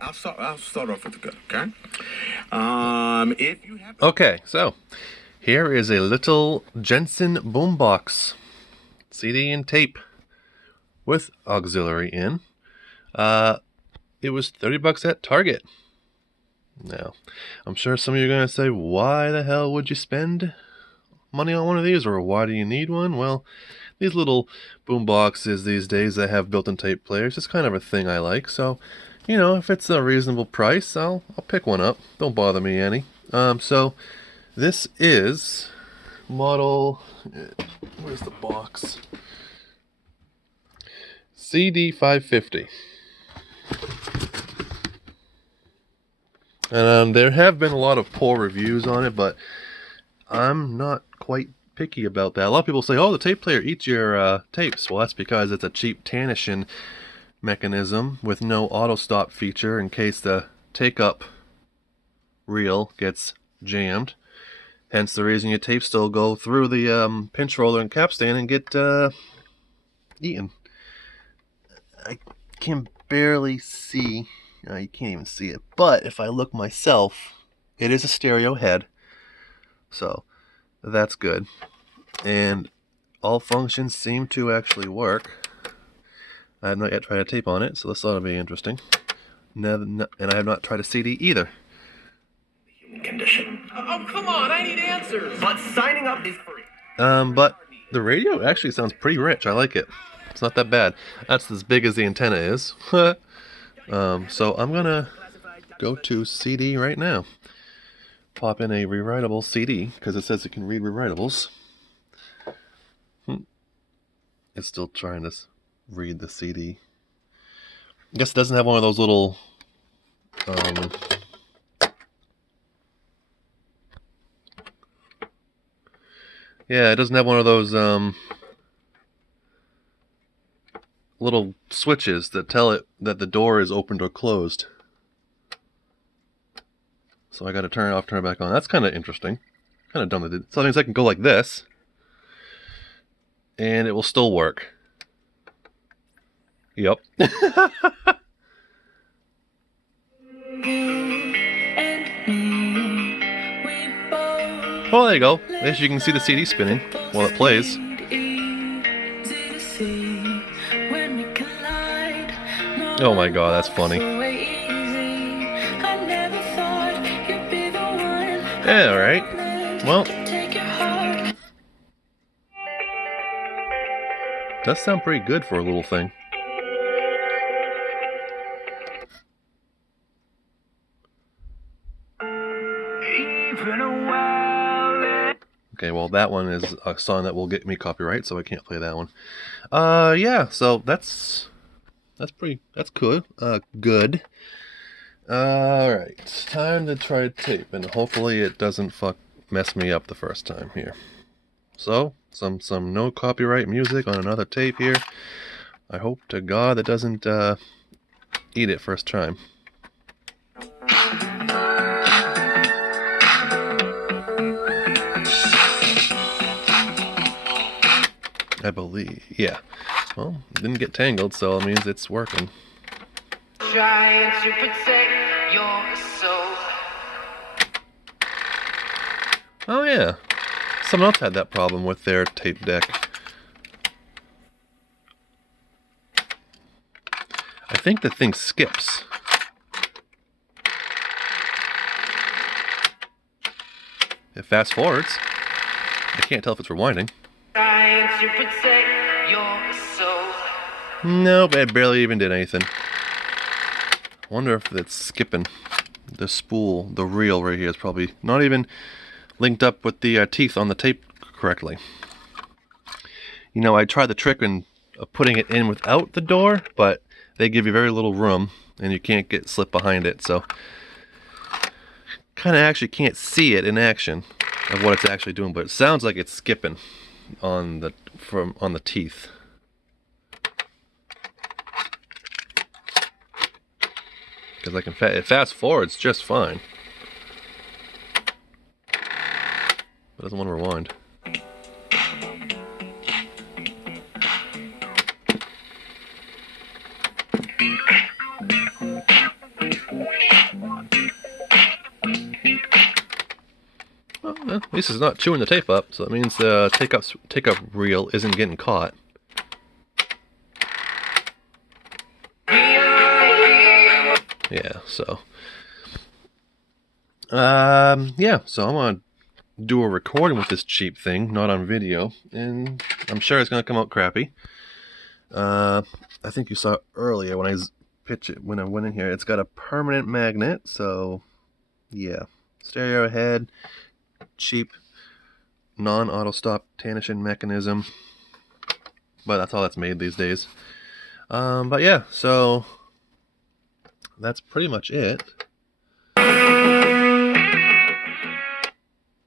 I'll start off with the good. Okay. If you have. Okay, so here is a little Jensen boombox, CD and tape with auxiliary in. It was $30 at Target. Now, I'm sure some of you are going to say, why the hell would you spend money on one of these, or why do you need one? Well, these little boom boxes these days that have built-in tape players, it's kind of a thing I like. So, you know, if it's a reasonable price, I'll pick one up. Don't bother me any. So this is model. Where's the box? CD-550. And there have been a lot of poor reviews on it, but I'm not quite picky about that. A lot of people say, oh, the tape player eats your tapes. Well, that's because it's a cheap Tanishin mechanism with no auto stop feature in case the take-up reel gets jammed. Hence the reason your tapes still go through the pinch roller and capstan and get eaten. I can barely see. You can't even see it. But if I look myself, it is a stereo head. So that's good. And all functions seem to actually work. I have not yet tried a tape on it, so this ought to be interesting. And I have not tried a CD either. Human condition. Oh, come on, I need answers. But signing up is free. But the radio actually sounds pretty rich. I like it. It's not that bad. That's as big as the antenna is. So I'm gonna go to CD right now. Pop in a rewritable CD, because it says it can read rewritables. It's still trying to read the CD. I guess it doesn't have one of those little yeah, it doesn't have one of those little switches that tell it that the door is opened or closed. So I got to turn it off, turn it back on. That's kind of interesting. Kind of dumb that it. So that means I can go like this, and it will still work. Yep. Well, there you go. As you can see the CD spinning while it plays. Oh my god, that's funny. Yeah, alright. Well, does sound pretty good for a little thing. Okay, well that one is a song that will get me copyright, so I can't play that one. Yeah, so that's cool. Good. Alright, time to try tape, and hopefully it doesn't mess me up the first time here. So, some no copyright music on another tape here. I hope to God that doesn't eat it first time. I believe, yeah. Well, didn't get tangled, so it means it's working. Trying to protect your soul. Oh yeah, someone else had that problem with their tape deck. I think the thing skips. It fast forwards. I can't tell if it's rewinding. Trying to protect your soul. Nope, it barely even did anything. I wonder if it's skipping. The spool, the reel right here is probably not even linked up with the teeth on the tape correctly. You know, I tried the trick in putting it in without the door, but they give you very little room and you can't get slip behind it, so kind of actually can't see it in action of what it's actually doing, but it sounds like it's skipping on the teeth. Because I can it fast forwards just fine, but it doesn't want to rewind. Well, at least it's not chewing the tape up, so that means the take up reel isn't getting caught. Yeah, so yeah, so I'm gonna do a recording with this cheap thing, not on video, and I'm sure it's gonna come out crappy. I think you saw earlier when when I went in here, it's got a permanent magnet, so yeah, stereo head, cheap, non-auto stop Tanishin mechanism, but that's all that's made these days. But yeah, so that's pretty much it.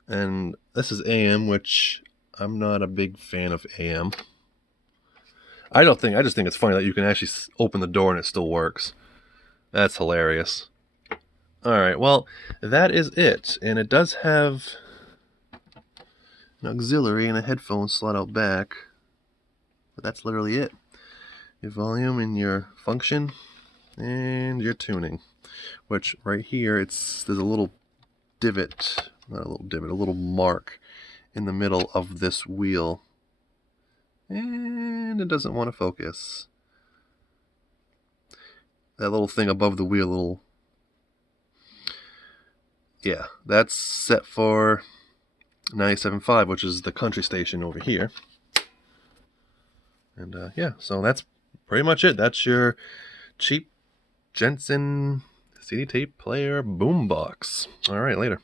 And this is AM, which I'm not a big fan of AM. I just think it's funny that you can actually open the door and it still works. That's hilarious. Alright, well, that is it. And it does have an auxiliary and a headphone slot out back. But that's literally it. Your volume and your function and your tuning. Which right here, there's a little divot, not a little divot, a little mark in the middle of this wheel. And it doesn't want to focus. That little thing above the wheel, yeah, that's set for 97.5, which is the country station over here. And yeah, so that's pretty much it. That's your cheap Jensen CD tape player boombox. All right, later.